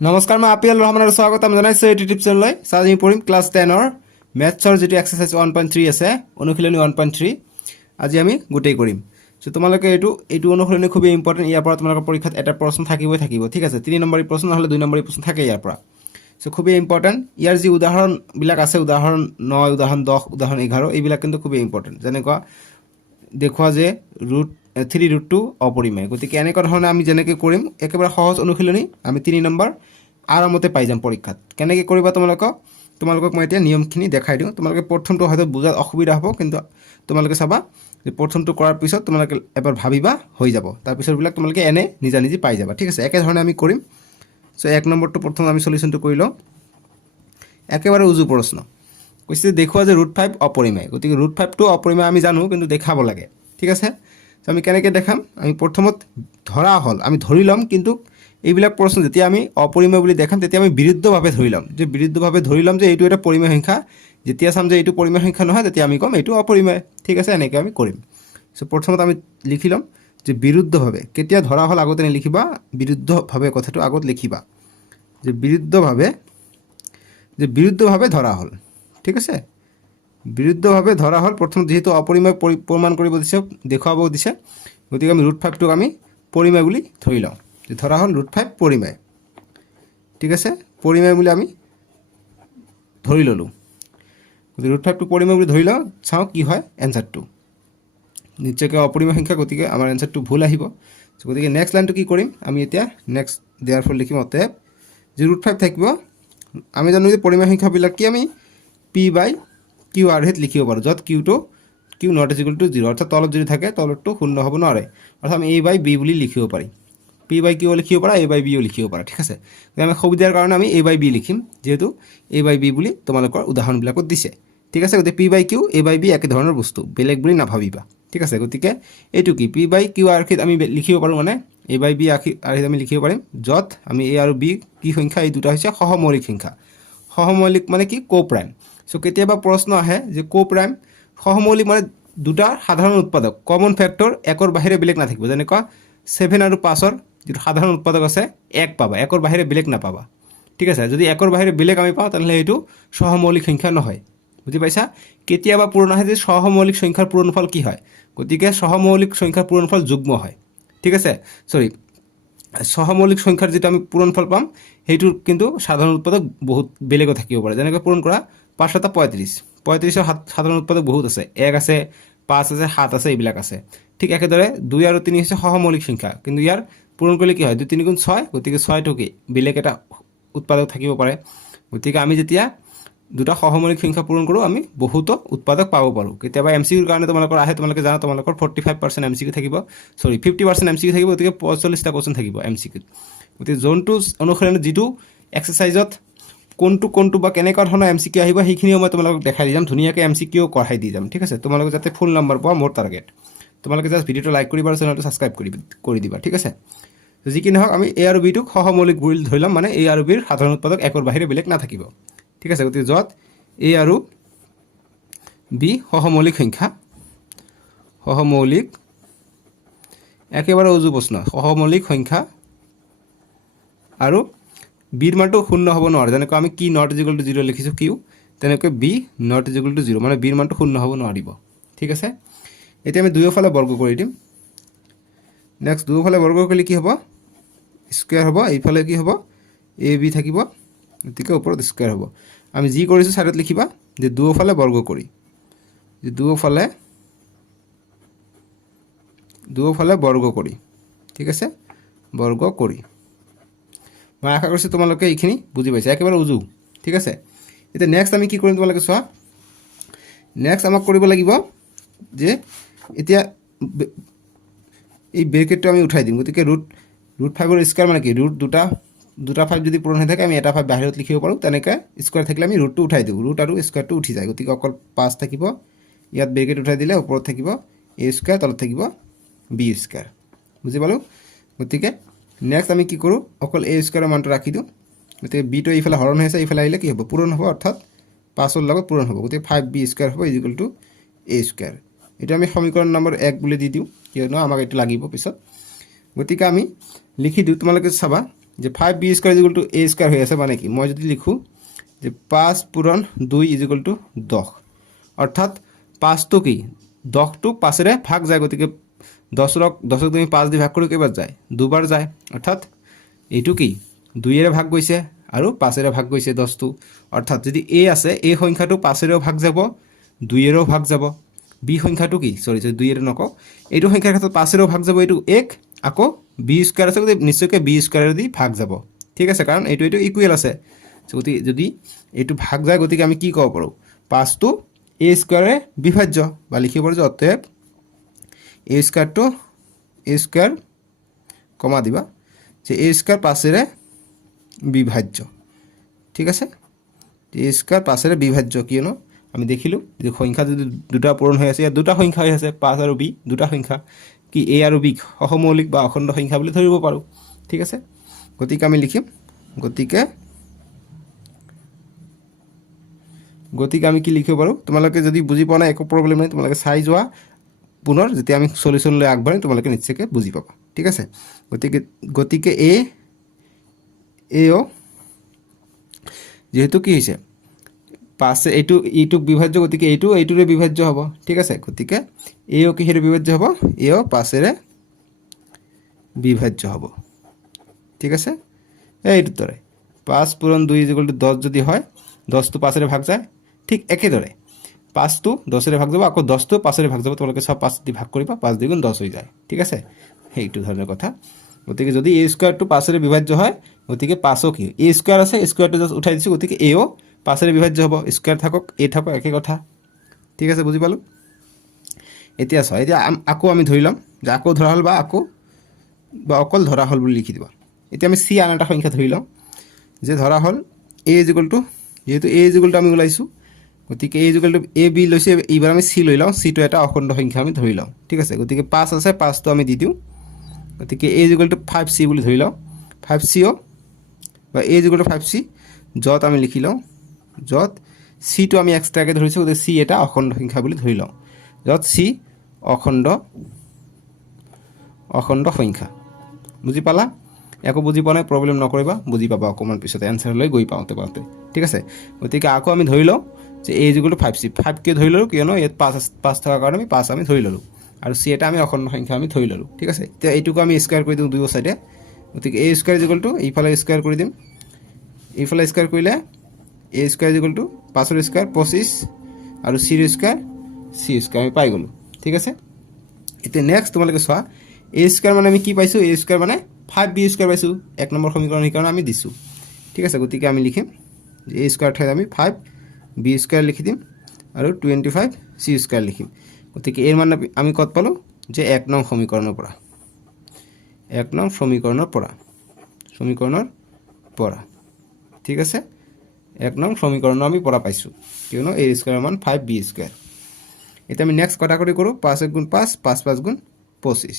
নমস্কাৰ, মই আপিল ৰহমানৰ স্বাগতম। জনাইছোঁ এইটো টিপছলৈ চাওঁ আমি পঢ়িম ক্লাছ টেনৰ। মেথছৰ যিটো এক্সাৰচাইজ ওৱান পইণ্ট থ্ৰী আছে, অনুশীলনী ওৱান পইণ্ট থ্ৰী আজি আমি গোটেই কৰিম। চ' তোমালোকে এইটো এইটো অনুশীলনী খুবেই ইম্পৰ্টেণ্ট ইয়াৰ পৰা তোমালোকৰ পৰীক্ষাত এটা প্ৰশ্ন থাকিবই থাকিব, ঠিক আছে? তিনি নম্বৰী প্ৰশ্ন নহ'লে দুই নম্বৰী প্ৰশ্ন থাকে ইয়াৰ পৰা। চ' খুবেই ইম্পৰ্টেণ্ট ইয়াৰ যি উদাহৰণবিলাক আছে, উদাহৰণ ন উদাহৰণ দহ, উদাহৰণ এঘাৰ, এইবিলাক কিন্তু খুবেই ইম্পৰ্টেণ্ট যেনেকুৱা, দেখুওৱা যে ৰুট থ্ৰী ৰুট টু অপৰিমেয় গতিকে এনেকুৱা ধৰণে আমি যেনেকৈ কৰিম, একেবাৰে সহজ অনুশীলনী, আমি তিনি নম্বৰ আৰামতে পাই যাম পৰীক্ষাত। কেনেকৈ কৰিবা তোমালোকক? তোমালোকক মই এতিয়া নিয়মখিনি দেখাই দিওঁ। তোমালোকে প্ৰথমটো হয়তো বুজাত অসুবিধা হ'ব, কিন্তু তোমালোকে চাবা যে প্ৰথমটো কৰাৰ পিছত তোমালোকে এবাৰ ভাবিবা হৈ যাব। তাৰপিছতবিলাক তোমালোকে এনে নিজা নিজে পাই যাবা। ঠিক আছে একেধৰণে আমি কৰিম। চ' এক নম্বৰটো প্ৰথম আমি চলিউশ্যনটো কৰি লওঁ। একেবাৰে উজু প্ৰশ্ন। কৈছে দেখুওৱা যে ৰুট ফাইভ অপৰিমেয়। গতিকে ৰুট ফাইভটো অপৰিমেয় আমি জানো, কিন্তু দেখাব লাগে। ঠিক আছে? ত' আমি কেনেকৈ দেখাম? আমি প্ৰথমত ধৰা হ'ল। আমি ধৰি ল'ম, কিন্তু এইবিলাক প্ৰশ্ন যেতিয়া আমি অপৰিমেয় বুলি দেখাম, তেতিয়া আমি বিৰুদ্ধভাৱে ধৰি ল'ম। যে বিৰুদ্ধভাৱে ধৰি ল'ম যে এইটো এটা পৰিমেয় সংখ্যা, যেতিয়া চাম যে এইটো পৰিমেয় সংখ্যা নহয়, তেতিয়া আমি ক'ম এইটো অপৰিমেয়। ঠিক আছে, এনেকৈ আমি কৰিম। চ' প্ৰথমত আমি লিখি ল'ম যে বিৰুদ্ধভাৱে। কেতিয়া ধৰা হ'ল, আগতে নিলিখিবা। বিৰুদ্ধভাৱে কথাটো আগত লিখিবা। যে বিৰুদ্ধভাৱে যে বিৰুদ্ধভাৱে ধৰা হ'ল। ঠিক আছে? বিৰুদ্ধভাৱে ধৰা হ'ল। প্ৰথম যিহেতু অপৰিমেয় পৰি প্ৰমাণ কৰিব দিছে, দেখুৱাব দিছে। গতিকে আমি ৰুট ফাইভটোক আমি পৰিমেয় বুলি ধৰি লওঁ। ধৰা হ'ল ৰুট ফাইভ পৰিমেয়। ঠিক আছে? পৰিমেয় বুলি আমি ধৰি ল'লোঁ। গতিকে ৰুট ফাইভটো পৰিমেয় বুলি ধৰি লওঁ। চাওঁ কি হয় এনচাৰটো নিশ্চয়কৈ অপৰিমেয় সংখ্যা, গতিকে আমাৰ এনচাৰটো ভুল আহিব। গতিকে নেক্সট লাইনটো কি কৰিম? আমি এতিয়া নেক্সট দিয়াৰ ফল লিখিম অতএব, যে ৰুট ফাইভ থাকিব। আমি জানো যে পৰিমেয় সংখ্যাবিলাক কি আমি? পি বাই কিউ আৰ হেত লিখিব পাৰোঁ য'ত কিউটো q not is equal to zero' অৰ্থাৎ তলত যদি থাকে তলতটো শূন্য হ'ব নোৱাৰে। অৰ্থাৎ আমি এ বাই বি বুলি লিখিব পাৰিম পি বাই কিউ লিখিব পাৰা এ বাই বিও লিখিব পাৰা, ঠিক আছে? আমি সুবিধাৰ কাৰণে আমি এ বাই বি লিখিম, যিহেতু এ বাই বি বুলি তোমালোকৰ উদাহৰণবিলাকত দিছে। ঠিক আছে? গতিকে p by q a by b একে ধৰণৰ বস্তু, বেলেগ বুলি নাভাবিবা। ঠিক আছে? গতিকে এইটো কি? পি বাই কিউ আৰ্হিত আমি লিখিব পাৰোঁ মানে এ বাই বি আৰ্হি আৰ্হিত আমি লিখিব পাৰিম, য'ত আমি এ আৰু বি কি সংখ্যা, এই দুটা হৈছে সহমৌলিক সংখ্যা। সহমৌলিক মানে কি? কো প্ৰাইম চ' কেতিয়াবা প্ৰশ্ন আহে যে কো প্ৰাইম সহমৌলিক মানে দুটা সাধাৰণ উৎপাদক কমন ফেক্টৰ একৰ বাহিৰে বেলেগ নাথাকিব। যেনেকুৱা ছেভেন আৰু পাঁচৰ যিটো সাধাৰণ উৎপাদক আছে, এক পাবা। একৰ বাহিৰে বেলেগ নাপাবা। ঠিক আছে, যদি একৰ বাহিৰে বেলেগ আমি পাওঁ, তেনেহ'লে এইটো সহমৌলিক সংখ্যা নহয়। বুজি পাইছা? কেতিয়াবা পূৰণ আহে যে সহমৌলিক সংখ্যাৰ পূৰণফল কি হয়? গতিকে সহমৌলিক সংখ্যাৰ পূৰণফল যুগ্ম হয়। ঠিক আছে? চৰি সহমৌলিক সংখ্যাৰ যিটো আমি পূৰণফল পাম সেইটোৰ কিন্তু সাধাৰণ উৎপাদক বহুত বেলেগো থাকিব পাৰে। যেনেকৈ পূৰণ কৰা পাঁচ এটা পঁয়ত্ৰিছ পঁয়ত্ৰিছৰ সাত সাধাৰণ উৎপাদক বহুত আছে। এক আছে, পাঁচ আছে, সাত আছে, এইবিলাক আছে। ঠিক একেদৰে দুই আৰু তিনি হৈছে সহমৌলিক সংখ্যা। কিন্তু ইয়াৰ পূৰণ কৰিলে কি হয়? দুই তিনি গুণ ছয়, গতিকে ছয়টো কি বেলেগ এটা উৎপাদক থাকিব পাৰে। গতিকে আমি যেতিয়া দুটা সহমৌলিক সংখ্যা পূৰণ কৰোঁ, আমি বহুতো উৎপাদক পাব পাৰোঁ। কেতিয়াবা এম চি ইউৰ কাৰণে তোমালোকৰ আহে, তোমালোকে জানা, তোমালোকৰ forty five percent M C Q থাকিব। চৰি fifty percent M C Q থাকিব, গতিকে পঞ্চল্লিছটা কুৱেশ্যন থাকিব এম চি কিউত। গতিকে যোনটো অনুসৰণে যিটো এক্সাৰচাইজত কোনটো কোনটো বা কেনেকুৱা ধৰণৰ এম চি কিউ আহিব, সেইখিনিও মই তোমালোকক দেখাই দি যাম। ধুনীয়াকৈ এম চি কিউ কঢ়াই দি যাম, ঠিক আছে? তোমালোকে যাতে ফুল নম্বৰ পোৱা মোৰ টাৰ্গেট তোমালোকে জাষ্ট ভিডিঅ'টো লাইক কৰিবা আৰু চেনেলটো ছাবস্ক্ৰাইব কৰি কৰি দিবা, ঠিক আছে? যি কি নহওক, আমি এ আৰু বিটোক সহমৌলিক বুলি ধৰি ল'ম মানে এ আৰু বিৰ সাধাৰণ উৎপাদক একৰ বাহিৰে বেলেগ নাথাকিব। ঠিক আছে? গতিকে য'ত এ আৰু বি সহমৌলিক সংখ্যা, সহমৌলিক একেবাৰে উজু প্ৰশ্ন, সহমৌলিক সংখ্যা আৰু বিৰ মানটো শূন্য হ'ব নোৱাৰে। যেনেকৈ আমি কি not is equal to zero' লিখিছোঁ কিউ, তেনেকৈ b not is equal to zero' মানে বিৰ মানটো শূন্য হ'ব নোৱাৰিব। ঠিক আছে? এতিয়া আমি দুয়োফালে বৰ্গ কৰি দিম। নেক্সট দুয়োফালে বৰ্গ কৰিলে কি হ'ব? স্কুৱেৰ হ'ব। এইফালে কি হ'ব? এ বি থাকিব। গতিকে ওপৰত স্কুৱেৰ হ'ব। আমি যি কৰিছোঁ ছাইডত লিখিবা যে দুয়োফালে বৰ্গ কৰি। যে দুয়োফালে দুয়োফালে বৰ্গ কৰি। ঠিক আছে? বৰ্গ কৰি। মই আশা কৰিছোঁ তোমালোকে এইখিনি বুজি পাইছা। একেবাৰে উজু, ঠিক আছে? এতিয়া নেক্সট আমি কি কৰিম তোমালোকে চোৱা? নেক্সট আমাক কৰিব লাগিব যে এতিয়া এই ব্ৰেকেটটো আমি উঠাই দিম। গতিকে ৰুট ৰুট ফাইভৰ স্কুৱাৰ মানে কি? ৰুট দুটা দুটা ফাইভ যদি পূৰণ হৈ থাকে, আমি এটা ফাইভ বাহিৰত লিখিব পাৰোঁ। তেনেকৈ স্কুৱাৰ থাকিলে আমি ৰুটটো উঠাই দিওঁ। ৰুট আৰু স্কুৱাৰটো উঠি যায়। গতিকে অকল পাঁচ থাকিব। ইয়াত ব্ৰেকেট উঠাই দিলে ওপৰত থাকিব। এ স্কুৱাৰ তলত থাকিব বি স্কুৱাৰ বুজি পালোঁ? গতিকে নেক্সট আমি কি কৰোঁ? অকল এ স্কুৱাৰৰ মানটো ৰাখি দিওঁ। গতিকে বিটো এইফালে হৰণ হৈ আছে, এইফালে আহিলে কি হ'ব? পূৰণ হ'ব, অৰ্থাৎ পাঁচৰ লগত পূৰণ হ'ব। গতিকে ফাইভ বি স্কুৱাৰ হ'ব ইজিকুৱেল টু এ স্কুৱাৰ এইটো আমি সমীকৰণ নম্বৰ এক বুলি দি দিওঁ, কিয়নো আমাক এইটো লাগিব পিছত। গতিকে আমি লিখি দিওঁ, তোমালোকে চাবা যে five b square is equal to a square হৈ আছে মানে কি? মই যদি লিখোঁ যে পাঁচ পূৰণ দুই ইজিকুল টু দহ। অৰ্থাৎ পাঁচটো কি? দহটো পাঁচেৰে ভাগ যায়, গতিকে দহক দহক তুমি পাঁচ দি ভাগ কৰি কেইবাৰ যায়? দুবাৰ যায়। অৰ্থাৎ এইটো কি? দুইয়েৰে ভাগ গৈছে আৰু পাঁচেৰে ভাগ গৈছে দহটো। অৰ্থাৎ যদি এ আছে এই সংখ্যাটো পাঁচেৰেও ভাগ যাব, দুইয়েৰেও ভাগ যাব। বি সংখ্যাটো কি? চৰি চৰি দুইয়েৰে নকওঁ, এইটো সংখ্যাৰ ক্ষেত্ৰত পাঁচেৰেও ভাগ যাব, এইটো এক, আকৌ বি স্কুৱাৰ আছে, গতিকে নিশ্চয়কৈ বি স্কুৱাৰেৰে দি ভাগ যাব। ঠিক আছে, কাৰণ এইটো এইটো ইকুৱেল আছে। গতিকে যদি এইটো ভাগ যায়, গতিকে আমি কি ক'ব পাৰোঁ? পাঁচটো এ স্কুৱাৰে বিভাজ্য, বা লিখিব পাৰোঁ এ স্কুৱাৰটো এ স্কুৱাৰ কমা দিবা। যে এ স্কুৱাৰ পাঁচেৰে বিভাজ্য। ঠিক আছে? এ স্কুৱাৰ পাঁচেৰে বিভাজ্য কিয়নো আমি দেখিলোঁ, যে সংখ্যা যদি দুটা পূৰণ হৈ আছে, ইয়াত দুটা সংখ্যা হৈ আছে, পাঁচ আৰু বি, দুটা সংখ্যা। কি এ আৰু বিক সহমৌলিক বা অখণ্ড সংখ্যা বুলি ধৰিব পাৰোঁ। ঠিক আছে? গতিকে আমি লিখিম, গতিকে গতিকে আমি কি লিখিব পাৰোঁ? তোমালোকে যদি বুজি পোৱা নাই, একো প্ৰব্লেম নাই, তোমালোকে চাই যোৱা। পুনৰ যেতিয়া আমি চলিউশ্যনলৈ আগবাঢ়িম, তোমালোকে নিশ্চয়কৈ বুজি পাবা। ঠিক আছে? গতিকে গতিকে এ, এও, যিহেতু কি হৈছে? পাঁচে এইটো ইটোক বিভাজ্য, গতিকে এইটো, এইটোৰে বিভাজ্য হ'ব। ঠিক আছে? গতিকে এও কিহেৰে বিভাজ্য হ'ব? এও পাঁচেৰে বিভাজ্য হ'ব। ঠিক আছে? এইটোৰ দৰে পাঁচ পূৰণ দুই ইজিকুল টু দহ যদি হয় দহটো পাঁচেৰে ভাগ যায়, ঠিক একেদৰে। পাঁচটো দহেৰে ভাগ যাব, আকৌ দহটো পাঁচেৰে ভাগ যাব, তোমালোকে চব পাঁচ দি ভাগ কৰিবা, পাঁচ দুগুণ দহ হৈ যায়, ঠিক আছে? সেইটো ধৰণৰ কথা। গতিকে যদি এ স্কুৱাৰটো পাঁচেৰে বিভাজ্য হয়, গতিকে পাঁচো কি? এ স্কুৱাৰ আছে স্কুৱাৰটো জাষ্ট উঠাই দিছোঁ, গতিকে এও পাঁচেৰে বিভাজ্য হ'ব। স্কুৱাৰ থাকক এ থাকক, একে কথা। ঠিক আছে, বুজি পালোঁ? এতিয়া চোৱা, এতিয়া আকৌ আমি ধৰি ল'ম যে আকৌ ধৰা হ'ল বা আকৌ, বা অকল ধৰা হ'ল বুলি লিখি দিবা। এতিয়া আমি চি আন এটা সংখ্যা ধৰি লওঁ, যে ধৰা হ'ল এ ইজিকুল টু যিহেতু এ ইজিকুল টু আমি ওলাইছোঁ গতিকে এ ইজিকুল এ বি লৈছোঁ, এইবাৰ আমি চি লৈ লওঁ। চিটো এটা অখণ্ড সংখ্যা আমি ধৰি লওঁ। ঠিক আছে? গতিকে পাঁচ আছে, পাঁচটো আমি দি দিওঁ। গতিকে A equal to five C বুলি ধৰি লওঁ। ফাইভ চিও বা A equal to five C য'ত আমি লিখি লওঁ, য'ত চিটো আমি এক্সট্ৰাকৈ ধৰিছোঁ, গতিকে চি এটা অখণ্ড সংখ্যা বুলি ধৰি লওঁ। য'ত চি অখণ্ড অখণ্ড সংখ্যা। বুজি পালা? একো বুজি পোৱা নাই প্ৰব্লেম নকৰিবা, বুজি পাবা। অকণমান পিছতে এনচাৰলৈ গৈ পাওঁতে পাওঁতে। ঠিক আছে? গতিকে আকৌ আমি ধৰি লওঁ যে এই যিগুলো ফাইভ চি ফাইভ কিয় ধৰি ল'লোঁ কিয়নো ইয়াত পাঁচ পাঁচ থকাৰ কাৰণে আমি পাঁচ আমি ধৰি ল'লোঁ আৰু চি এটা আমি অখণ্ড সংখ্যা আমি ধৰি ল'লোঁ ঠিক আছে? এতিয়া এইটোকো আমি স্কুৱাৰ কৰি দিওঁ দুয়ো চাইডে গতিকে এই স্কুৱাৰ যিগলটো এইফালে স্কুৱাৰ কৰি দিম এইফালে স্কুৱাৰ কৰিলে এ স্কুৱাৰ যিগলটো পাঁচৰ স্কুৱাৰ পঁচিছ আৰু চিৰ স্কুৱাৰ চি স্কুৱাৰ আমি পাই গ'লোঁ, ঠিক আছে? এতিয়া নেক্সট তোমালোকে চোৱা এ স্কুৱাৰ মানে আমি কি পাইছোঁ? এ স্কুৱাৰ মানে ফাইভ বি স্কুৱাৰ পাইছোঁ। এক নম্বৰ সমীকৰণ সেইকাৰণে আমি দিছোঁ, ঠিক আছে? গতিকে আমি লিখিম যে এ স্কুৱাৰ ঠাইত আমি ফাইভ বি স্কুৱাৰ লিখি দিম আৰু টুৱেণ্টি ফাইভ চি স্কুৱাৰ লিখিম গতিকে এৰ মানে আমি ক'ত পালোঁ? যে এক নং সমীকৰণৰ পৰা এক নং সমীকৰণৰ পৰা সমীকৰণৰ পৰা ঠিক আছে? এক নং সমীকৰণৰ আমি পৰা পাইছোঁ। কিয়নো এ স্কুৱাৰৰ মান ফাইভ বি স্কুৱাৰ এতিয়া আমি নেক্সট কটাকটি কৰোঁ পাঁচ এক গুণ পাঁচ পাঁচ পাঁচ গুণ পঁচিছ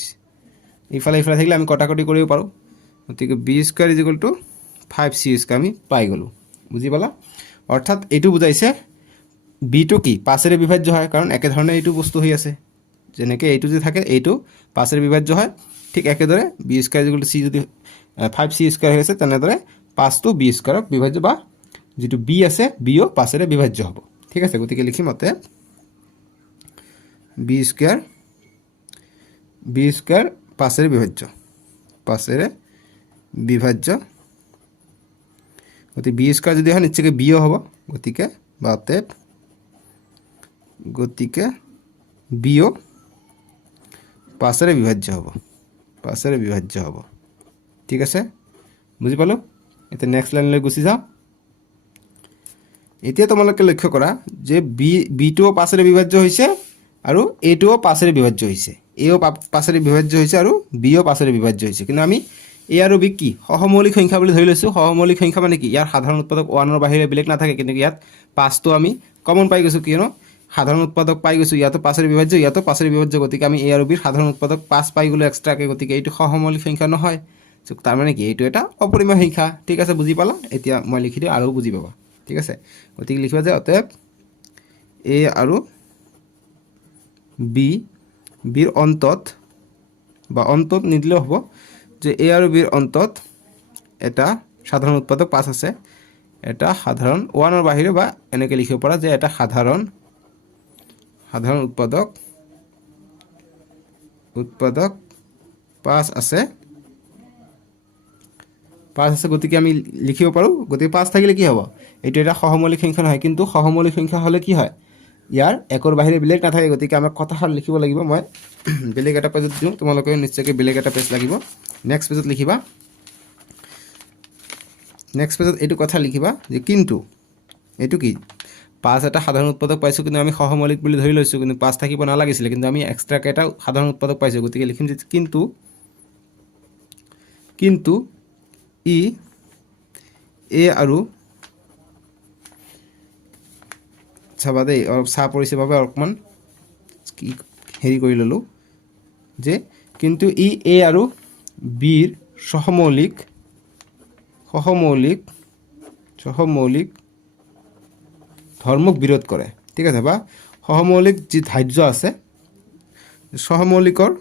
ইফালে ইফালে থাকিলে আমি কটাকটি কৰিব পাৰোঁ গতিকে b square is equal to five c square আমি পাই গ'লোঁ। বুজি পালা? অৰ্থাৎ এইটো বুজাইছে বিটো কি? পাঁচেৰে বিভাজ্য হয়, কাৰণ একেধৰণে এইটো বস্তু হৈ আছে। যেনেকৈ এইটো যে থাকে, এইটো পাঁচেৰে বিভাজ্য হয়। ঠিক একেদৰে বি ইজিকুল টু চি যদি ফাইভ চি স্কুৱাৰ হৈ আছে, তেনেদৰে পাঁচটো বি স্কুৱাৰক বিভাজ্য বা যিটো বি আছে, বিও পাঁচেৰে বিভাজ্য হ'ব। ঠিক আছে, গতিকে লিখিম অতএব বি স্কুৱাৰ বি স্কুৱাৰ পাঁচেৰে বিভাজ্য। পাঁচেৰে বিভাজ্য গতিকে বি স্কুৱাৰ যদি হয় নিশ্চয়কৈ বিও হ'ব। গতিকে বা অতএব গতিকে বিও পাঁচেৰে বিভাজ্য হ'ব। পাঁচেৰে বিভাজ্য হ'ব। ঠিক আছে? বুজি পালোঁ এতিয়া নেক্সট লাইনলৈ গুচি যাওঁ। এতিয়া তোমালোকে লক্ষ্য কৰা যে বি বিটোও পাঁচেৰে বিভাজ্য হৈছে আৰু এইটোও পাঁচেৰে বিভাজ্য হৈছে। এও পা- পাঁচেৰে বিভাজ্য হৈছে আৰু বিও পাঁচেৰে বিভাজ্য হৈছে। কিন্তু আমি এ আৰু বি কি? সহমৌলিক সংখ্যা বুলি ধৰি লৈছোঁ। সহমৌলিক সংখ্যা মানে কি? ইয়াৰ সাধাৰণ উৎপাদক ওৱানৰ বাহিৰে বেলেগ নাথাকে, কিন্তু ইয়াত পাঁচটো আমি কমন পাই গৈছোঁ কিয়নো সাধাৰণ উৎপাদক পাই গৈছোঁ। ইয়াতো পাঁচেৰে বিভাজ্য, ইয়াতো পাঁচেৰে বিভাজ্য। গতিকে আমি এ আৰু বিৰ সাধাৰণ উৎপাদক পাঁচ পাই গ'লোঁ এক্সট্ৰাকৈ গতিকে এইটো সহমৌলিক সংখ্যা নহয়। তাৰমানে কি? এইটো এটা অপৰিমেয় সংখ্যা। ঠিক আছে, বুজি পালা? এতিয়া মই লিখি দিওঁ, আৰু বুজি পাবা। ঠিক আছে? গতিকে লিখিবা যে অতএব এ আৰু বি, বিৰ অন্তত বা অন্তত নিদিলেও হ'ব। যে এ আৰু বিৰ অন্তত এটা সাধাৰণ উৎপাদক পাঁচ আছে। এটা সাধাৰণ ওৱানৰ বাহিৰে বা এনেকৈ লিখিব পৰা যে এটা সাধাৰণ সাধাৰণ উৎপাদক উৎপাদক পাঁচ আছে। পাঁচ আছে গতিকে আমি লিখিব পাৰোঁ। গতিকে পাঁচ থাকিলে কি হ'ব? এইটো এটা সহমৌলিক সংখ্যা নহয়, কিন্তু সহমৌলিক সংখ্যা হ'লে কি হয়? ইয়াৰ একৰ বাহিৰে বেলেগ নাথাকে, গতিকে আমাক কথাষাৰ লিখিব লাগিব। মই বেলেগ এটা পেজত দিওঁ তোমালোকে নিশ্চয়কৈ বেলেগ এটা পেজ লাগিব। নেক্সট পেজত লিখিবা। নেক্সট পেজত এইটো কথা লিখিবা যে কিন্তু, এইটো কি? পাঁচ এটা সাধাৰণ উৎপাদক পাইছোঁ কিন্তু আমি সহমৌলিক বুলি ধৰি লৈছোঁ, কিন্তু পাঁচ থাকিব নালাগিছিলে, কিন্তু আমি এক্সট্ৰাকৈ এটা সাধাৰণ উৎপাদক পাইছোঁ, গতিকে লিখিম যে কিন্তু কিন্তু ই, এ আৰু চাবা দেই অলপ চাহ পৰিছে বাবে অলপমান কি হেৰি কৰি ল'লোঁ যে, কিন্তু ই, এ আৰু বিৰ সহমৌলিক সহমৌলিক সহমৌলিক ধৰ্মক বিৰোধ কৰে। ঠিক আছে, বা সহমৌলিক যি ধাৰ্য আছে, সহমৌলিকৰ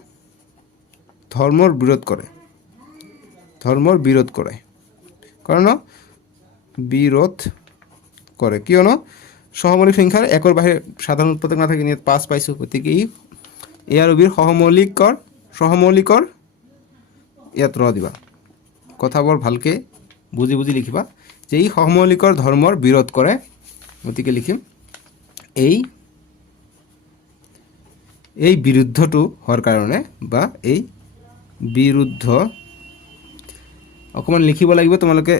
ধৰ্মৰ বিৰোধ কৰে। ধৰ্মৰ বিৰোধ কৰে। কাৰণ বিৰোধ কৰে। কিয়নো সহমৌলিক সংখ্যাৰ একৰ বাহিৰে সাধাৰণ উৎপাদক নাথাকে ইয়াত পাঁচ পাইছোঁ, গতিকে ই এ আৰু বিৰ সহমৌলিকৰ সহমৌলিকৰ ইয়াত ৰ দিবা। কথাবোৰ ভালকৈ বুজি বুজি লিখিবা যে ই সহমৌলিকৰ ধৰ্মৰ বিৰোধ কৰে। গতিকে লিখিম, এই এই বিৰুদ্ধটো হোৱাৰ কাৰণে বা এই বিৰুদ্ধ অকণমান লিখিব লাগিব। তোমালোকে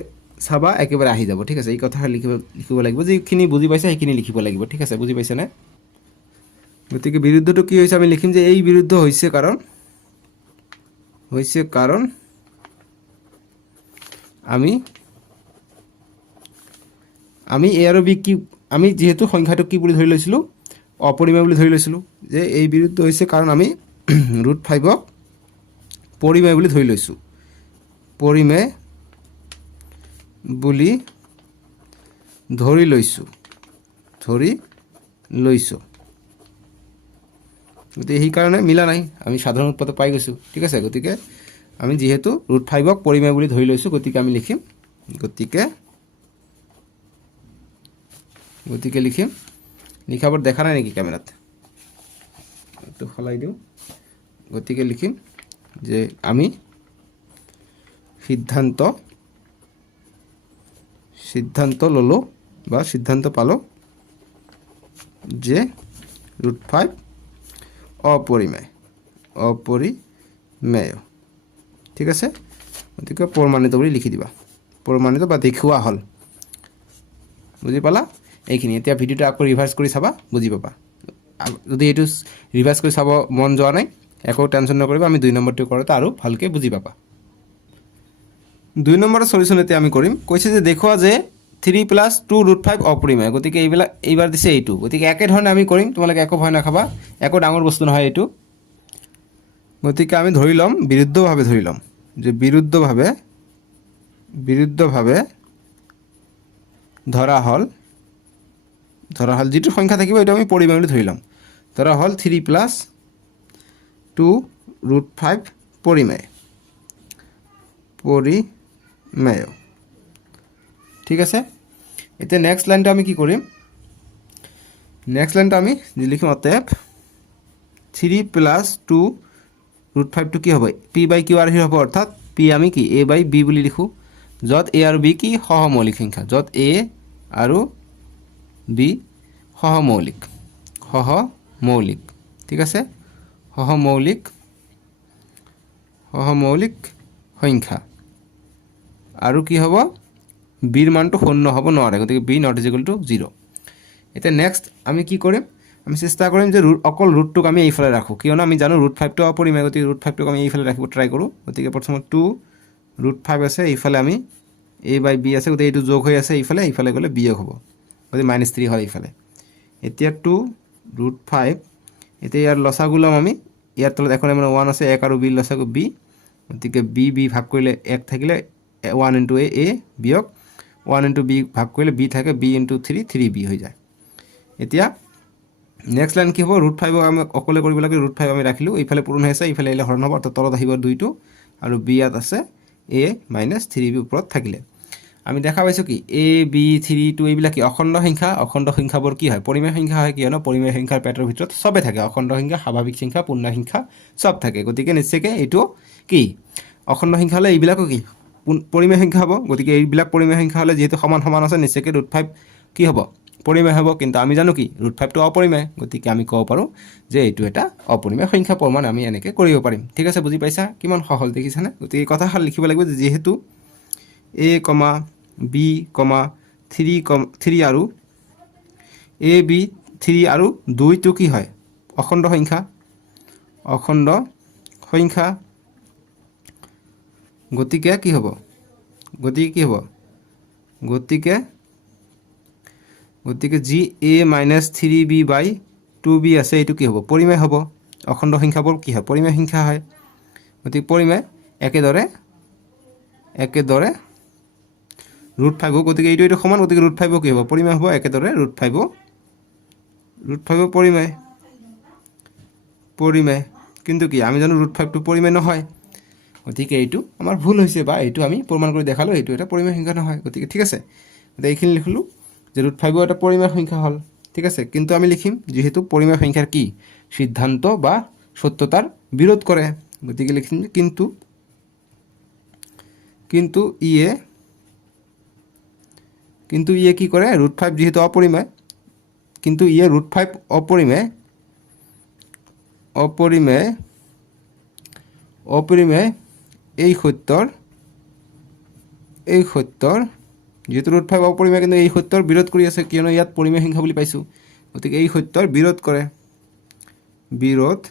চাবা, একেবাৰে আহি যাব, ঠিক আছে? এই কথাষাৰ লিখিব লিখিব লাগিব। যিখিনি বুজি পাইছা, সেইখিনি লিখিব লাগিব, ঠিক আছে? বুজি পাইছেনে? গতিকে বিৰুদ্ধটো কি হৈছে আমি লিখিম যে এই বিৰুদ্ধ হৈছে কাৰণ হৈছে কাৰণ আমি আমি এ আৰু বি কি, আমি যিহেতু সংখ্যাটো কি বুলি ধৰি লৈছিলোঁ? অপৰিমেয় বুলি ধৰি লৈছিলোঁ, যে এই বিৰুদ্ধ হৈছে কাৰণ আমি ৰুট ফাইভক পৰিমেয় বুলি ধৰি লৈছোঁ। পৰিমেয় বুলি ধৰি লৈছোঁ। ধৰি লৈছোঁ। গতিকে সেইকাৰণে মিলা নাই। আমি সাধাৰণ উৎপাদক পাই গৈছোঁ। ঠিক আছে? গতিকে আমি যিহেতু ৰুট ফাইভক পৰিমেয় বুলি ধৰি লৈছোঁ, গতিকে আমি লিখিম। গতিকে গতিকে লিখিম। লিখাবোৰ দেখা নাই নেকি কেমেৰাত? এইটো সলাই দিওঁ। গতিকে লিখিম যে আমি সিদ্ধান্ত সিদ্ধান্ত ল'লোঁ বা সিদ্ধান্ত পালোঁ যে ৰুট ফাইভ অপৰিমেয় অপৰিমেয় ঠিক আছে? গতিকে প্ৰমাণিত বুলি লিখি দিবা। প্ৰমাণিত বা দেখুওৱা হ'ল। বুজি পালা? এইখিনি। এতিয়া ভিডিঅ'টো আকৌ ৰিভাৰ্চ কৰি চাবা, বুজি পাবা। যদি এইটো ৰিভাৰ্চ কৰি চাব মন যোৱা নাই, একো টেনশ্যন নকৰিবা, আমি দুই নম্বৰটো কৰোঁতে আৰু ভালকৈ বুজি পাবা। দুই নম্বৰৰ চলিউশ্যন এতিয়া আমি কৰিম কৈছে যে দেখুওৱা যে three plus two root five অপৰিমেয় গতিকে এইবিলাক এইবাৰ দিছে এইটো গতিকে একেধৰণে আমি কৰিম তোমালোকে একো ভয় নাখাবা একো ডাঙৰ বস্তু নহয় এইটো গতিকে আমি ধৰি ল'ম বিৰুদ্ধভাৱে ধৰি ল'ম। যে বিৰুদ্ধভাৱে বিৰুদ্ধভাৱে ধৰা হ'ল ধৰা হ'ল যিটো সংখ্যা থাকিব, এইটো আমি পৰিমেয় বুলি ধৰি ল'ম। ধৰা হ'ল three plus two root five পৰিমেয় পৰিমেয় ঠিক আছে? এতিয়া নেক্সট লাইনটো আমি কি কৰিম নেক্সট লাইনটো আমি যি লিখিম অতএব থ্ৰী প্লাছ টু ৰুট ফাইভটো কি হ'ব? পি বাই কিউ আৰ হ'ব অৰ্থাৎ পি আমি কি? এ বাই বি বুলি লিখোঁ। য'ত এ আৰু বি কি? সহমৌলিক সংখ্যা। য'ত এ আৰু বি সহমৌলিক। সহমৌলিক। ঠিক আছে? সহমৌলিক। সহমৌলিক সংখ্যা। আৰু কি হ'ব? বিৰ মানটো শূন্য হ'ব নোৱাৰে গতিকে b not is equal to zero' এতিয়া নেক্সট আমি কি কৰিম আমি চেষ্টা কৰিম যে ৰুট অকল ৰুটটোক আমি এইফালে ৰাখোঁ কিয়নো আমি জানো ৰুট ফাইভটো অপৰিমেয় গতিকে ৰুট ফাইভটোক আমি এইফালে ৰাখিব ট্ৰাই কৰোঁ। গতিকে প্ৰথমত টু ৰুট ফাইভ আছে এইফালে আমি এ বাই বি আছে গতিকে এইটো যোগ হৈ আছে এইফালে এইফালে গ'লে বি যোগ হ'ব। গতিকে মাইনাছ থ্ৰী হয় এইফালে এতিয়া টু ৰুট ফাইভ এতিয়া ইয়াৰ লচাগু ল'ম আমি, ইয়াৰ তলত এখন মানে ওৱান আছে, এক আৰু বি লচাগু বি গতিকে বি বি ভাগ কৰিলে এক থাকিলে ওৱান ইণ্টু এ এ বিয়ক ওৱান ইণ্টু বি ভাগ কৰিলে বি থাকে b into three three b হৈ যায়। এতিয়া নেক্সট লাইন কি হ'ব? ৰুট ফাইভক আমি অকলে কৰিব লাগে ৰুট ফাইভ আমি ৰাখিলোঁ, এইফালে পূৰণ হৈ আছে, এইফালে আহিলে হৰণ হ'ব, অৰ্থাৎ তলত আহিব দুইটো, আৰু বি ইয়াত আছে এ মাইনাছ থ্ৰী বি ওপৰত থাকিলে। আমি দেখা পাইছোঁ কি এ বি থ্ৰী টু এইবিলাক কি, অখণ্ড সংখ্যা, অখণ্ড সংখ্যাবোৰ কি হয়? পৰিমেয় সংখ্যা হয় কিয়নো পৰিমেয় সংখ্যাৰ পেটৰ ভিতৰত চবে থাকে, অখণ্ড সংখ্যা, স্বাভাৱিক সংখ্যা, পূৰ্ণ সংখ্যা, চব থাকে। গতিকে নিশ্চয়কৈ এইটো কি, অখণ্ড সংখ্যা হ'লে এইবিলাকো কি পৰিমেয় সংখ্যা হ'ব। গতিকে এইবিলাক পৰিমেয় সংখ্যা হ'লে যিহেতু সমান সমান আছে, নিশ্চয়কৈ ৰুট ফাইভ কি হ'ব? পৰিমেয় হ'ব, কিন্তু আমি জানো কি? ৰুট ফাইভটো অপৰিমেয়। গতিকে আমি ক'ব পাৰোঁ যে এইটো এটা অপৰিমেয় সংখ্যা প্ৰমাণ আমি এনেকৈ কৰিব পাৰিম। ঠিক আছে, বুজি পাইছা? কিমান সহজ দেখিছানে? গতিকে এই কথাষাৰ লিখিব লাগিব যে যিহেতু A comma B comma three comma three আৰু এ বি থ্ৰী আৰু দুইটো কি হয়? অখণ্ড সংখ্যা। অখণ্ড সংখ্যা গতিকে কি হ'ব? গতিকে কি হ'ব? গতিকে গতিকে যি A minus three B by two B আছে, এইটো কি হ'ব? পৰিমেয় হ'ব। অখণ্ড সংখ্যাবোৰ কি হয়? পৰিমেয় সংখ্যা হয়। গতিকে পৰিমেয় একেদৰে একেদৰে ৰুট ফাইভো গতিকে এইটো এইটো সমান, গতিকে ৰুট ফাইভো কি হ'ব? পৰিমেয় হ'ব, একেদৰে ৰুট ফাইভো ৰুট ফাইভো পৰিমেয়। পৰিমেয়। কিন্তু কি? আমি জানো ৰুট ফাইভটো পৰিমেয় নহয়। গতিকে এইটো আমাৰ ভুল হৈছে বা এইটো আমি প্ৰমাণ কৰি দেখালোঁ, এইটো এটা পৰিমেয় সংখ্যা নহয়। গতিকে ঠিক আছে। এতিয়া এইখিনি লিখিলোঁ যে ৰুট ফাইভো এটা পৰিমেয় সংখ্যা হ'ল। ঠিক আছে, কিন্তু আমি লিখিম যিহেতু পৰিমেয় সংখ্যাৰ কি? সিদ্ধান্ত বা সত্যতাৰ বিৰোধ কৰে। গতিকে লিখিম কিন্তু কিন্তু ইয়ে কিন্তু ইয়ে কি কৰে? ৰুট ফাইভ যিহেতু অপৰিমেয়, কিন্তু ইয়ে ৰুট ফাইভ অপৰিমেয় অপৰিমেয় অপৰিমেয় এই সত্যৰ এই সত্যৰ যিহেতু ৰুট ফাইভ অপৰিমেয় কিন্তু এই সত্যৰ বিৰোধ কৰি আছে, কিয়নো ইয়াত পৰিমেয় সংখ্যা বুলি পাইছোঁ। গতিকে এই সত্যৰ বিৰোধ কৰে। বিৰোধ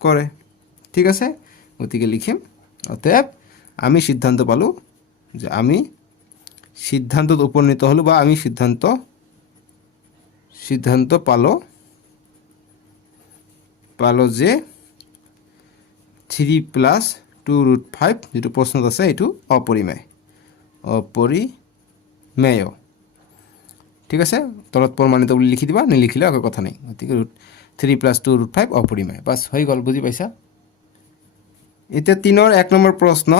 কৰে। ঠিক আছে? গতিকে লিখিম। অতএব, আমি সিদ্ধান্ত পালোঁ যে আমি সিদ্ধান্তত উপনীত হলোঁ বা আমি সিদ্ধান্ত সিদ্ধান্ত পালো পালো যে three plus two root five যিটো প্ৰশ্নত আছে, এইটো অপৰিমেয় অপৰিমেয় ঠিক আছে? তলত প্ৰমাণিত বুলি লিখি দিবা, নিলিখিলে একো কথা নাই। গতিকে root three plus two root five অপৰিমেয়। বাছ, হৈ গ'ল, বুজি পাইছা? এতিয়া তিনৰ এক নম্বৰ প্ৰশ্ন,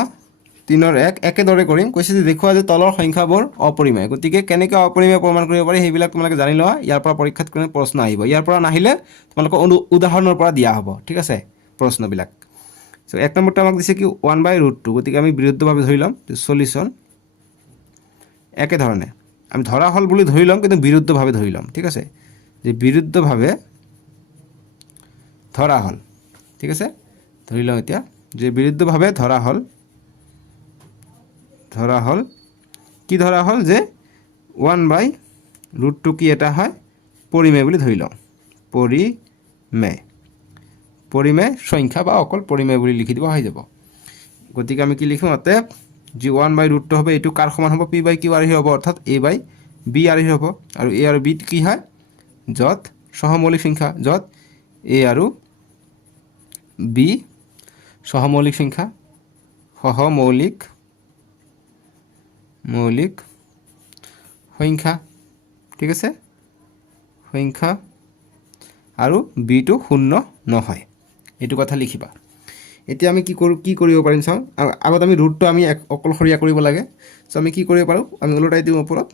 তিনৰ এক, একেদৰে কৰিম। কৈছে যে দেখুওৱা যে তলৰ সংখ্যাবোৰ অপৰিমেয়। গতিকে কেনেকৈ অপৰিমেয় প্ৰমাণ কৰিব পাৰি, সেইবিলাক তোমালোকে জানি লোৱা। ইয়াৰ পৰা পৰীক্ষাত কোনো প্ৰশ্ন আহিব। ইয়াৰ পৰা নাহিলে তোমালোকৰ উদাহৰণৰ পৰা দিয়া হ'ব। ঠিক আছে? প্ৰশ্নবিলাক। চ' এক নম্বৰটো আমাক দিছে কি ওৱান বাই ৰুট টু গতিকে আমি বিৰুদ্ধভাৱে ধৰি ল'ম চলিউশ্যন একেধৰণে আমি ধৰা হ'ল বুলি ধৰি ল'ম কিন্তু বিৰুদ্ধভাৱে ধৰি ল'ম ঠিক আছে? যে বিৰুদ্ধভাৱে ধৰা হ'ল, ঠিক আছে? ধৰি লওঁ এতিয়া, যে বিৰুদ্ধভাৱে ধৰা হ'ল ধৰা হ'ল, কি ধৰা হ'ল? যে ওৱান বাই ৰুট টু কি এটা হয়? পৰিমেয় বুলি ধৰি লওঁ পৰিমেয় পৰিমেয় সংখ্যা বা অকল পৰিমেয় বুলি লিখি দিব হৈ যাব। গতিকে আমি কি লিখিম অতএব যি ওৱান বাই ৰুট টু হ'ব, এইটো কাৰ সমান হ'ব? পি বাই কিউ আৰহি হ'ব, অৰ্থাৎ এ বাই বি আৰহি হ'ব। আৰু এ আৰু বিত কি হয়? য'ত সহমৌলিক সংখ্যা, য'ত এ আৰু বি সহমৌলিক সংখ্যা, সহমৌলিক মৌলিক সংখ্যা, ঠিক আছে? সংখ্যা আৰু বিটো শূন্য নহয়। এইটো কথা লিখিবা। এতিয়া আমি কি কৰোঁ, কি কৰিব পাৰিম চাওঁ? আগত আমি ৰুটটো আমি অকলশৰীয়া কৰিব লাগে। চ' আমি কি কৰিব পাৰোঁ? আমি ওলোটাই দিওঁ ওপৰত।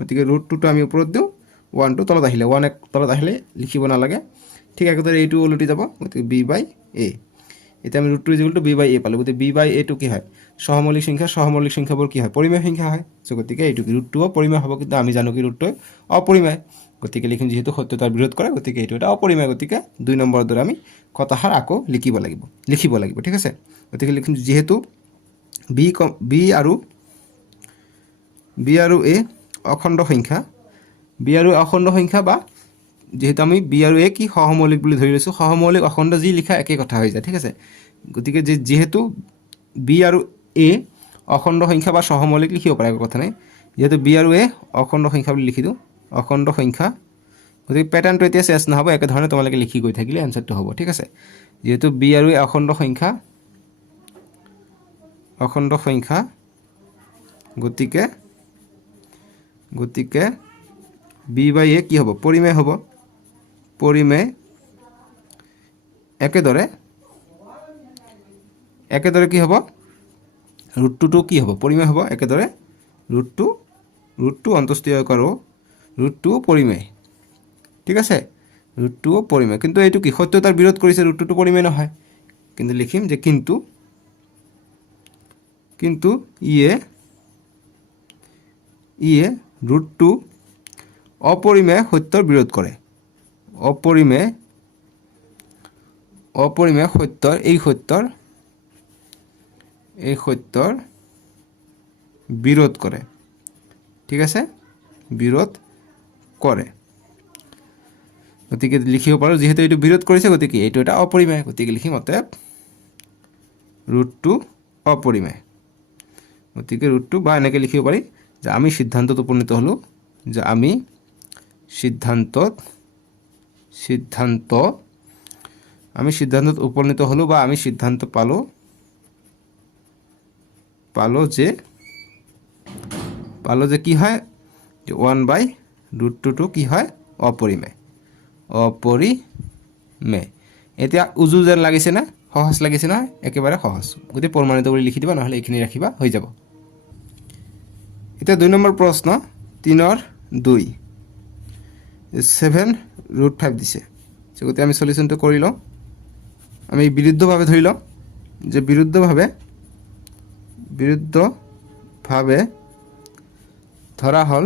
গতিকে ৰুট টুটো আমি ওপৰত দিওঁ। ওৱানটো তলত আহিলে। ওৱান এক তলত আহিলে লিখিব নালাগে। ঠিক একেদৰে এইটো ওলটি যাব। গতিকে বি বাই এ এতিয়া আমি ৰুট টু ইজিকুলটো বি বাই এ পালোঁ। গতিকে বি বাই এটো কি হয়? সহমৌলিক সংখ্যা, সহমৌলিক সংখ্যাবোৰ কি হয়? পৰিমেয় সংখ্যা হয়। চ' গতিকে এইটো কি ৰুটটোও পৰিমেয় হ'ব। কিন্তু আমি জানো কি ৰুটটো অপৰিমেয়। গতিকে লিখিম যিহেতু সত্যতাৰ বিৰোধ কৰে, গতিকে এইটো এটা অপৰিমেয়, গতিকে দুই নম্বৰৰ দৰে আমি কথাষাৰ আকৌ লিখিব লাগিব লিখিব লাগিব, ঠিক আছে? গতিকে লিখিম যিহেতু বি কম, বি আৰু বি আৰু এ অখণ্ড সংখ্যা, বি আৰু অখণ্ড সংখ্যা বা যিহেতু আমি বি আৰু এ কি সহমৌলিক বুলি ধৰি লৈছোঁ, সহমৌলিক অখণ্ড যি লিখা একেই কথা হৈ যায়, ঠিক আছে? গতিকে যিহেতু বি আৰু এ অখণ্ড সংখ্যা বা সহমৌলিক লিখিব পাৰে একো কথা নাই, যিহেতু বি আৰু এ অখণ্ড সংখ্যা বুলি লিখি দিওঁ অখণ্ড সংখ্যা। গতিকে পেটাৰ্ণটো এতিয়া চেঞ্জ নহ'ব একেধৰণে তোমালোকে লিখি গৈ থাকিলে এনচাৰটো হ'ব, ঠিক আছে? যিহেতু বি আৰু এ অখণ্ড সংখ্যা অখণ্ড সংখ্যা, গতিকে গতিকে বি বাই এ কি হ'ব? পৰিমেয় হ'ব। পৰিমেয় একেদৰে একেদৰে কি হ'ব? ৰুট টুটো কি হ'ব? পৰিমেয় হ'ব, একেদৰে ৰুট টু ৰুট টু অন্তস্থিত কৰোঁ ৰুট টু পৰিমেয়। ঠিক আছে? ৰুট টুও পৰিমেয়। কিন্তু এইটো কি সত্যতাৰ বিৰোধ কৰিছে? ৰুট টুটো পৰিমেয় নহয়। কিন্তু লিখিম যে কিন্তু কিন্তু ইয়ে ইয়ে ৰুট টু অপৰিমেয় সত্যৰ বিৰোধ কৰে। অপৰিমেয় অপৰিমেয় সত্যৰ, এই সত্যৰ এই সত্যৰ বিৰোধ কৰে। ঠিক আছে? বিৰোধ কৰে। গতিকে লিখিব পাৰোঁ, যিহেতু এইটো বিৰোধ কৰিছে, গতিকে এইটো এটা অপৰিমেয়। গতিকে লিখিম অতএব ৰুটটো অপৰিমেয়। গতিকে ৰুটটো বা এনেকৈ লিখিব পাৰি যে আমি সিদ্ধান্তত উপনীত হ'লোঁ, যে আমি সিদ্ধান্তত, সিদ্ধান্ত, আমি সিদ্ধান্তত উপনীত হ'লোঁ বা আমি সিদ্ধান্ত পালোঁ পালোঁ যে পালোঁ যে কি হয়? যে ওৱান বাই ৰুট টুটো কি হয়? অপৰিমেয় অপৰিমেয় এতিয়া উজু যেন লাগিছে না, সহজ লাগিছে নহয়, একেবাৰে সহজ। গতিকে প্ৰমাণিত বুলি লিখি দিবা, নহ'লে এইখিনি ৰাখিবা, হৈ যাব। এতিয়া দুই নম্বৰ প্ৰশ্ন, তিনৰ দুই। ছেভেন ৰুট ফাইভ দিছে। গতিকে আমি চলিউশ্যনটো কৰি লওঁ। আমি বিৰুদ্ধভাৱে ধৰি লওঁ যে বিৰুদ্ধভাৱে বিৰুদ্ধভাৱে ধৰা হ'ল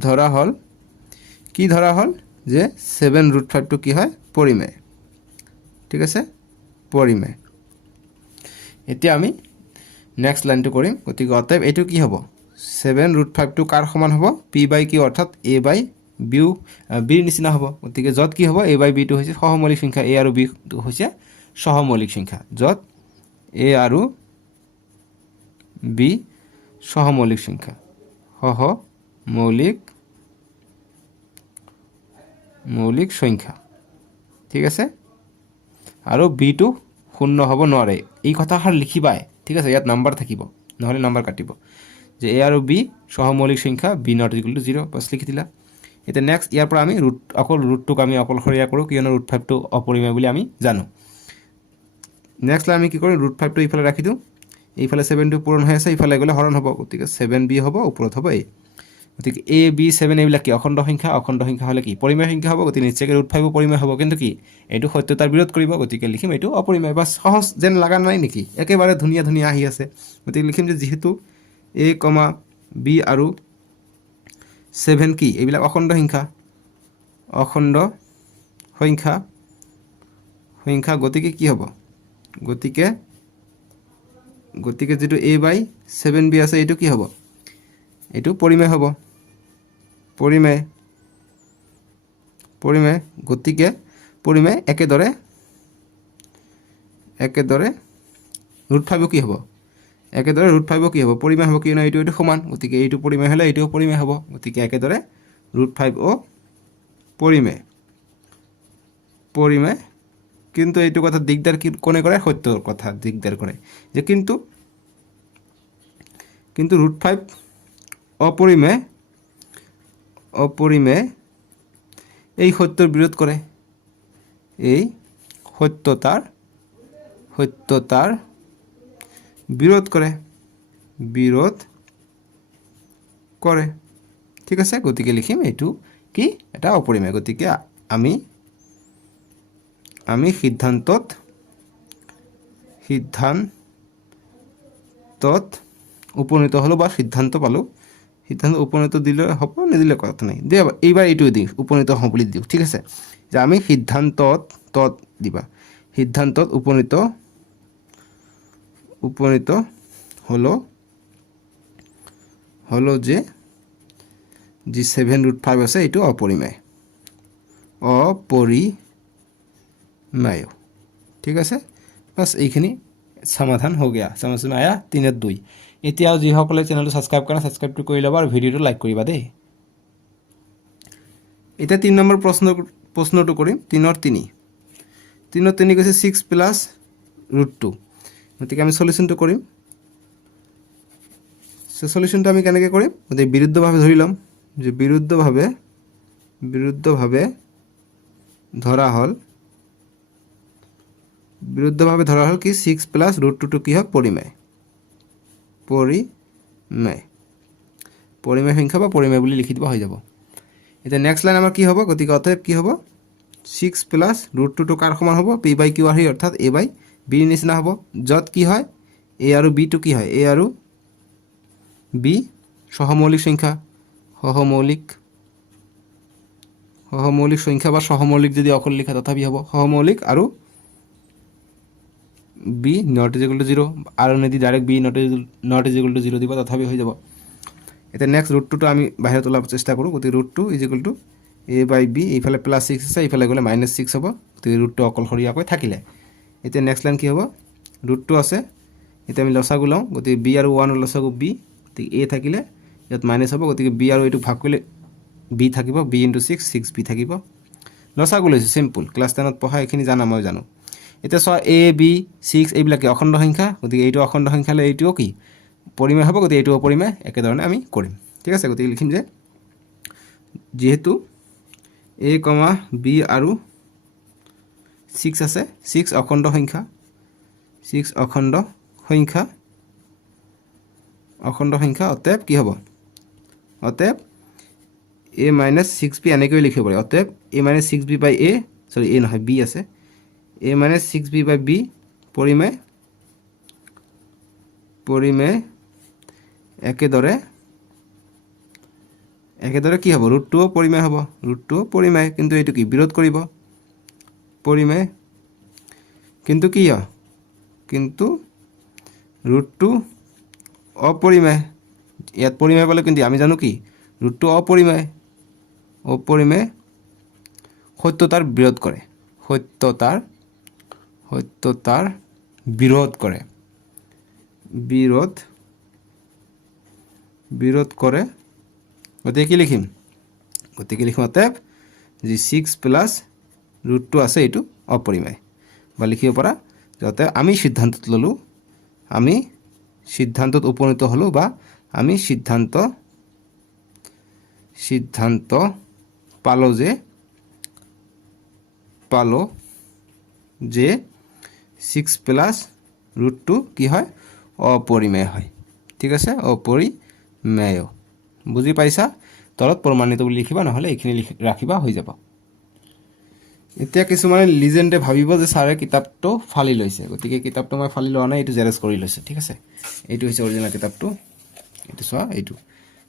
ধৰা হ'ল। কি ধৰা হ'ল? যে ছেভেন ৰুট ফাইভটো কি হয়? পৰিমেয়। ঠিক আছে? পৰিমেয়। এতিয়া আমি নেক্সট লাইনটো কৰিম। গতিকে অতএব এইটো কি হ'ব? ছেভেন ৰুট ফাইভটো কাৰ সমান হ'ব? পি বাই কিউ অৰ্থাৎ এ বাই বিউ বিৰ নিচিনা হ'ব। গতিকে য'ত কি হ'ব? এ বাই বিটো হৈছে সহমৌলিক সংখ্যা। এ আৰু বি হৈছে সহমৌলিক সংখ্যা। য'ত এ আৰু বি সহমৌলিক সংখ্যা। সহমৌলিক মৌলিক মৌলিক সংখ্যা, ঠিক আছে? আৰু বিটো শূন্য হ'ব নোৱাৰে। এই কথাষাৰ লিখিবাই, ঠিক আছে? ইয়াত নাম্বাৰ থাকিব, নহ'লে নাম্বাৰ কাটিব। যে এ আৰু বি সহমৌলিক সংখ্যা, B not equal to zero' বাছ লিখি দিলা। এতিয়া নেক্সট ইয়াৰ পৰা আমি ৰুট অকল ৰুটটোক আমি অকলশৰীয়া কৰোঁ, কিয়নো ৰুট ফাইভটো অপৰিমেয় বুলি আমি জানো। নেক্সট আমি কি কৰিম? ৰুট ফাইভটো ইফালে ৰাখি দিওঁ। এইফালে ছেভেনটো পূৰণ হৈ আছে ইফালে গ'লে হৰণ হ'ব, গতিকে ছেভেন বি হ'ব, ওপৰত হ'ব এ গতিকে এ বি ছেভেন এইবিলাক কি? অখণ্ড সংখ্যা অখণ্ড সংখ্যা হ'লে কি? পৰিমেয় সংখ্যা হ'ব, গতিকে নিশ্চয়কৈ ৰুট ফাইভো পৰিমেয় হ'ব। কিন্তু কি? এইটো সত্যতাৰ বিৰোধ কৰিব, গতিকে লিখিম এইটো অপৰিমেয় বা সহজ যেন লগা নাই নেকি? একেবাৰে ধুনীয়া ধুনীয়া আহি আছে। গতিকে লিখিম যে যিহেতু এ কমা বি আৰু ছেভেন কি? এইবিলাক অখণ্ড সংখ্যা। অখণ্ড সংখ্যা। সংখ্যা গতিকে কি হ'ব? গতিকে গতিকে যিটো এ বাই ছেভেন বি আছে, এইটো কি হ'ব? এইটো পৰিমেয় হ'ব। পৰিমেয় পৰিমেয় গতিকে পৰিমেয় একেদৰে একেদৰে ৰুট ফাইভ কি হ'ব? একেদৰে ৰুট ফাইভ কি হ'ব? পৰিমেয় হ'ব কি কিয়নো এইটো এইটো সমান। গতিকে এইটো পৰিমেয় হ'লে এইটোও পৰিমেয় হ'ব। গতিকে একেদৰে ৰুট ফাইভ অ' পৰিমেয় পৰিমেয় কিন্তু এইটো কথা দিগদাৰ কি কোনে কৰে? সত্যৰ কথা, দিগদাৰ কৰে। যে কিন্তু কিন্তু ৰুট ফাইভ অপৰিমেয় অপৰিমেয় এই সত্যৰ বিৰোধ কৰে এই সত্যতাৰ সত্যতাৰ বিৰোধ কৰে বিৰোধ কৰে ঠিক আছে, গতিকে লিখিম এইটো কি? এটা অপৰিমেয় গতিকে আমি আমি সিদ্ধান্তত সিদ্ধান্তত উপনীত হ'লোঁ বা সিদ্ধান্ত পালোঁ। সিদ্ধান্ত উপনীত দিলে হ'ব, নিদিলে কথা নাই। দিয়া এইবাৰ এইটোৱে দিওঁ উপনীত হওঁ বুলি দিওঁ ঠিক আছে? যে আমি সিদ্ধান্তত, তত দিবা। সিদ্ধান্তত উপনীত উপনীত হলো হলো যে, যি ছেভেন ৰুট ফাইভ আছে, এইটো অপৰিমেয়। অপৰিমেয়। ঠিক আছে? বাছ এইখিনি সমাধান হৈ গয়া। মে আয়া, তিনত দুই। এতিয়াও যিসকলে চেনেলটো ছাবস্ক্ৰাইব কৰা ছাবস্ক্ৰাইবটো কৰি ল'বা আৰু ভিডিঅ'টো লাইক কৰিবা দেই। এতিয়া তিনি নম্বৰ প্ৰশ্ন প্ৰশ্নটো কৰিম। তিনৰ তিনি। তিনৰ তিনি কৈছে ছিক্স প্লাছ ৰুট টু গতিকে আমি চলিউশ্যনটো কৰিম। চলিউশ্যনটো আমি কেনেকৈ কৰিম? গতিকে বিৰুদ্ধভাৱে ধৰি ল'ম। যে বিৰুদ্ধভাৱে বিৰুদ্ধভাৱে ধৰা হ'ল বিৰুদ্ধভাৱে ধৰা হ'ল কি? ছিক্স প্লাছ ৰুট টুটো কি হওক পৰিমেয় পৰিমেয় পৰিমেয় সংখ্যা বা পৰিমেয় বুলি লিখি দিব হৈ যাব। এতিয়া নেক্সট লাইন আমাৰ কি হ'ব? গতিকে অতএব কি হ'ব? ছিক্স প্লাছ ৰুট টুটো কাৰ সমান হ'ব? পি বাই কিউ আৰ অৰ্থাৎ এ বাই বিৰ নিচিনা হ'ব। য'ত কি হয়? এ আৰু বিটো কি হয়? এ আৰু বি সহমৌলিক সংখ্যা। সহমৌলিক সহমৌলিক সংখ্যা বা সহমৌলিক যদি অকল লিখা তথাপি হ'ব। সহমৌলিক আৰু B not is equal to zero' আৰু নিদি direct B not is not is equal to zero' দিব, তথাপি হৈ যাব। এতিয়া নেক্সট ৰুটটোতো আমি বাহিৰত ওলাব চেষ্টা কৰোঁ, গতিকে ৰুটটো is equal to A by B এইফালে প্লাছ ছিক্স আছে, এইফালে গ'লে মাইনাছ ছিক্স হ'ব, গতিকে ৰুটটো অকলশৰীয়াকৈ থাকিলে। এতিয়া নেক্সট লাইন কি হ'ব? ৰুটটো আছে, এতিয়া আমি লচাগু লওঁ, গতিকে বি আৰু ওৱানৰ লচাগু বি গতিকে এ থাকিলে ইয়াত মাইনাছ হ'ব, গতিকে বি আৰু এইটো ভাগ কৰিলে বি থাকিব B into six six B থাকিব। লচাগু লৈছোঁ চিম্পুল ক্লাছ টেনত পঢ়া, এইখিনি জানা, মই জানো। এতিয়া চোৱা এ বি ছিক্স এইবিলাক অখণ্ড সংখ্যা, গতিকে এইটো অখণ্ড সংখ্যা হ'লে এইটোও কি? পৰিমেয় হ'ব, গতিকে এইটো অপৰিমেয় একেধৰণে আমি কৰিম। ঠিক আছে, গতিকে লিখিম যে যিহেতু এ কমা বি আৰু ছিক্স আছে ছিক্স অখণ্ড সংখ্যা ছিক্স অখণ্ড সংখ্যা অখণ্ড সংখ্যা, অতএব কি হ'ব? অতএব এ মাইনাছ ছিক্স বি এনেকৈও লিখিব পাৰি। অতএব A minus six B by A sorry A নহয় বি আছে। A minus six B by B পৰিমেয় পৰিমেয় একেদৰে একেদৰে কি হ'ব? ৰুটটোও পৰিমেয় হ'ব। ৰুটটোও পৰিমেয় কিন্তু এইটো কি? বিৰোধ কৰিব। পৰিমেয় কিন্তু কি কিন্তু ৰুটটো অপৰিমেয় ইয়াত পৰিমেয় পালে কিন্তু আমি জানো কি? ৰুটটো অপৰিমেয় অপৰিমেয় সত্যতাৰ বিৰোধ কৰে। সত্যতাৰ সত্যতাৰ বিৰোধ কৰে বিৰোধ বিৰোধ কৰে গতিকে কি লিখিম? গতিকে লিখিম? অতএব যি ছিক্স প্লাছ ৰুটটো আছে, এইটো অপৰিমেয়। বা লিখিব পৰা যাতে আমি সিদ্ধান্তত ল'লোঁ, আমি সিদ্ধান্তত উপনীত হ'লোঁ বা আমি সিদ্ধান্ত সিদ্ধান্ত পালোঁ যে পালোঁ যে ছিক্স প্লাছ ৰুটটো কি হয়? অপৰিমেয় হয়। ঠিক আছে? অপৰিমেয় বুজি পাইছা? তলত প্ৰমাণিত বুলি লিখিবা, নহ'লে এইখিনি লিখি ৰাখিবা, হৈ যাব। এতিয়া কিছুমানে লিজেণ্ডে ভাবিব যে ছাৰে কিতাপটো ফালি লৈছে। গতিকে কিতাপটো মই ফালি লোৱা নাই, এইটো জেৰেজ কৰি লৈছে। ঠিক আছে? এইটো হৈছে অৰিজিনেল কিতাপটো। এইটো চোৱা, এইটো।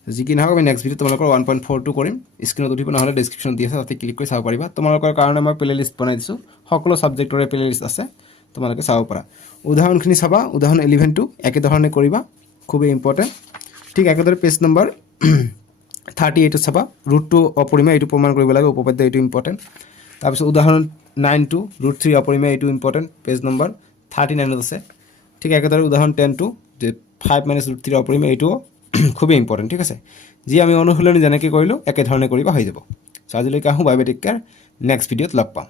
যি কি নহওক, আমি নেক্সট ভিডিঅ' তোমালোকৰ ওৱান পইণ্ট ফ'ৰটো কৰিম। স্ক্ৰীণত উঠিব, নহ'লে ডেছক্ৰিপশ্যন দি আছে, তাতে ক্লিক কৰি চাব পাৰিবা। তোমালোকৰ কাৰণে মই প্লে লিষ্ট বনাই দিছোঁ। সকলো ছাবজেক্টৰে প্লে লিষ্ট আছে। তোমালোকে চাব পাৰা। উদাহৰণখিনি চাবা, উদাহৰণ ইলেভেনটো একেধৰণে কৰিবা, খুবেই ইম্পৰ্টেণ্ট ঠিক একেদৰে পেজ নম্বৰ থাৰ্টি এইটত চাবা ৰুটটো অপৰিমেয় এইটো প্ৰমাণ কৰিব লাগে, উপপাদ্য এইটো ইম্পৰ্টেণ্ট তাৰপিছত উদাহৰণ নাইন টু ৰুট থ্ৰী অপৰিমেয় এইটো ইম্পৰ্টেণ্ট পেজ নম্বৰ থাৰ্টি নাইনত আছে। ঠিক একেদৰে উদাহৰণ টেন টু যে ফাইভ মাইনাছ ৰুট থ্ৰী অপৰিমেয় এইটোও খুবেই ইম্পৰ্টেণ্ট ঠিক আছে? যি আমি অনুশীলনী যেনেকৈ কৰিলোঁ একেধৰণে কৰিবা হৈ যাব। চ' আজিলৈকে আহোঁ বাই কেয়াৰ নেক্সট ভিডিঅ'ত লগ পাম।